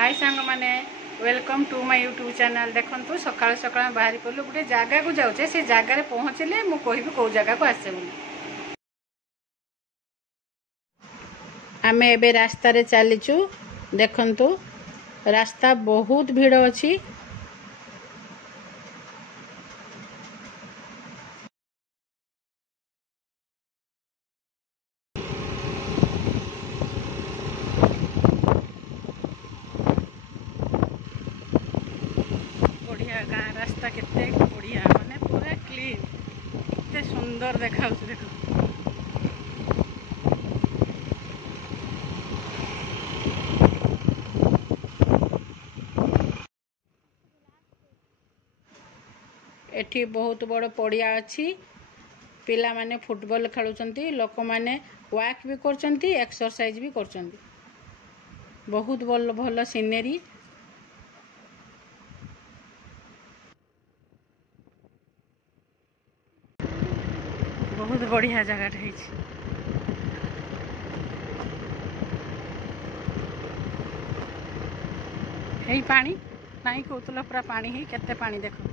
हाय सांग माने welcome to my YouTube channel. देखो सकाल सकाल बाहरी पड़ू गोटे जगह को जाऊे से जगार पहुँचले मुझे कह कौ जगह को आसे आमे एबे रास्ता रे चलीचु। देखंतु रास्ता बहुत भीड़ अच्छी। बढ़िया गाँ रास्ता केते बढ़िया माने पूरा क्लीन केते सुंदर देखा देखो। एठी बहुत बड़ पड़िया अच्छी। पिला माने फुटबॉल खेलुचंती, लोक माने वॉक भी करचंती, एक्सरसाइज भी करचंती। बहुत भल भल सीनरी। बहुत बढ़िया जगह है। यही पानी नहीं कहूल पूरा पानी ही केते पानी देखो।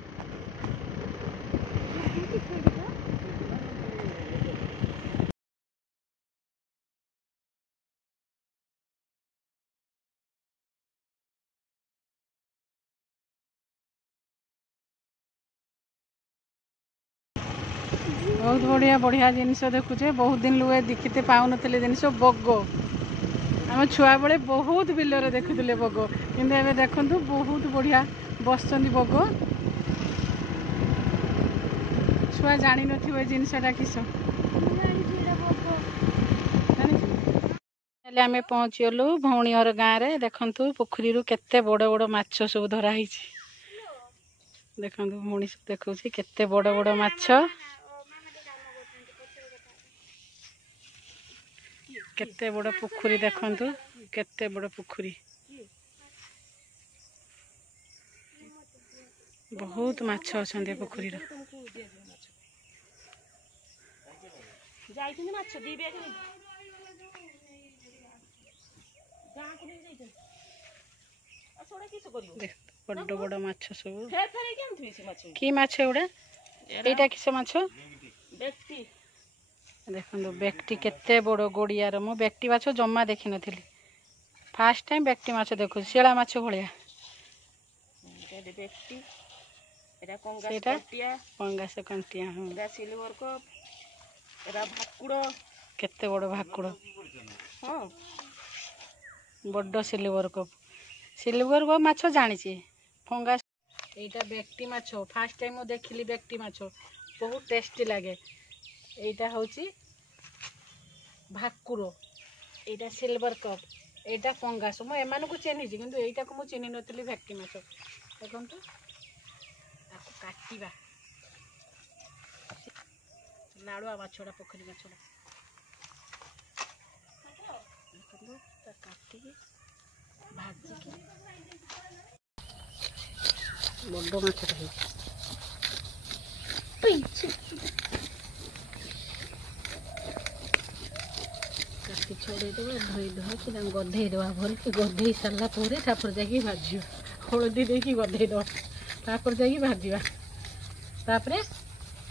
बहुत बढ़िया बढ़िया जिनस देखुचे। बहुत दिन लुए देखते पाऊन जिनस बग आम छुआ बड़े बहुत बिलर देखुले बग कि देखु बहुत बढ़िया बस बग। छुआ जानी न जिनसटा किस आम पहुँचीगलु भौणी घर गाँव में। देखु पोखरी केते बड़ बड़ माछ सब धराई। देखु भौणी सब देखा केते बड़ बड़ माछ केते बड़ पोखरी। देखु केते बड़ पोखरी बहुत माछ अच्छा पोखरी। बड़ बड़ माछ सब कि माछ एगुड़ा एटा किस माछ देखो। बेक्टी केते बड़ गोड़ियार मु बेक्टी माछ जमा देखी नथिली। फास्ट टाइम बेक्टी माछ देखु शेला माछ भलिया। पंगास कंटिया हाँ सिल्वर कप भाकुड़ केते बड़ भाकुड़ हाँ बड़ सिल्वर कप माछ जानी फंगास। एटा बेक्टी माछ फास्ट टाइम देखिली बेक्टी माछ बहुत टेस्टी लगे। एटा होची भाकुड़ एटा सिल्वर कप एटा पंगास मु एमान को चिन्ही किंतु एटा को मु चिन्ही नथिली बेक्टी माछ। देखंतु ताको काटिबा लाड़ुआ माछड़ा पोखरी माछड़ा काटी भाजी बड़ माछटा काटी छड़े देवा धोई धुआ कि गधे देवा भल कि गधे सारा पर जाकि भाज हलदी देकी गधे दवा तापर जाकि भाजा तापर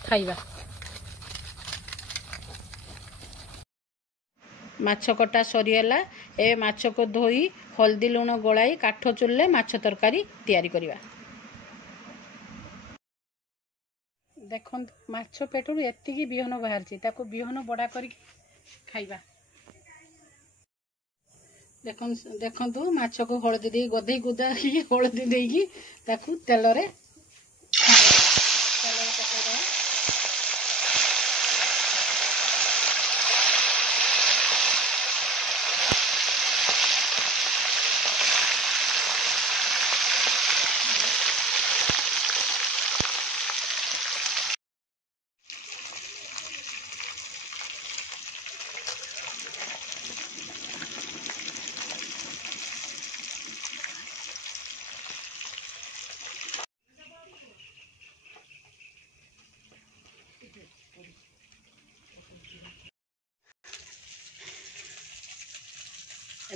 खाइबा। माछ कटा सरीगला ए माछ को धोई हल्दी लुण गोलाई काठ चुल्ले माछ तरकारी तैयारी करिबा। देखो माछ पेटरू एतिकी बिहन बाहर ताको बिहन बड़ा करी खाइबा। देखो माछ को हलदी दे गधे गुदा हलदी देकी ताकू तेल रे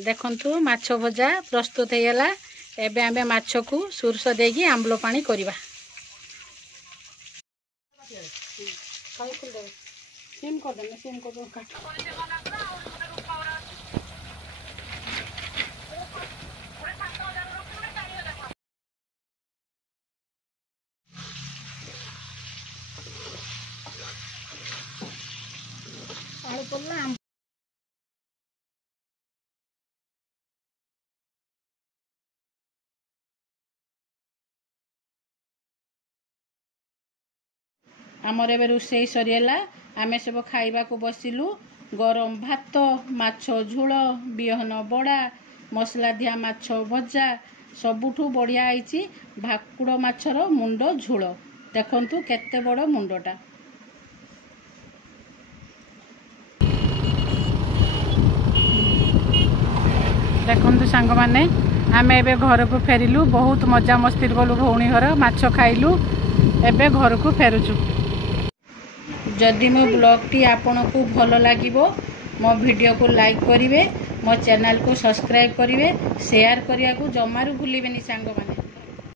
देखंतु माछ भजा प्रस्तुत हो गला। एबे आमे माछ को सुरस देगी आंबल पानी करवा। आमर एबे रोषेई सरीगला आमे सब खाइबा को बसिलु। गरम भात माछ झोल बिहन बड़ा मसला दिया माछ भजा सबुठू बढ़िया आईची भाकुड़ माछर मुंड झोल। देखंतु केते बड़ मुंडटा। देखंतु सांग माने आमे एबे घर को फेरिलु। बहुत मजा मस्ती गलु भौणी घर माछ खाइलु। एबे घर को फेरुचु। जदि मो ब्लॉग टी आपन को भल लागिबो मो वीडियो को लाइक करिवे, मो चैनल को सब्सक्राइब करिवे, शेयर करिया को जमारू भूलिबेनी सांग माने।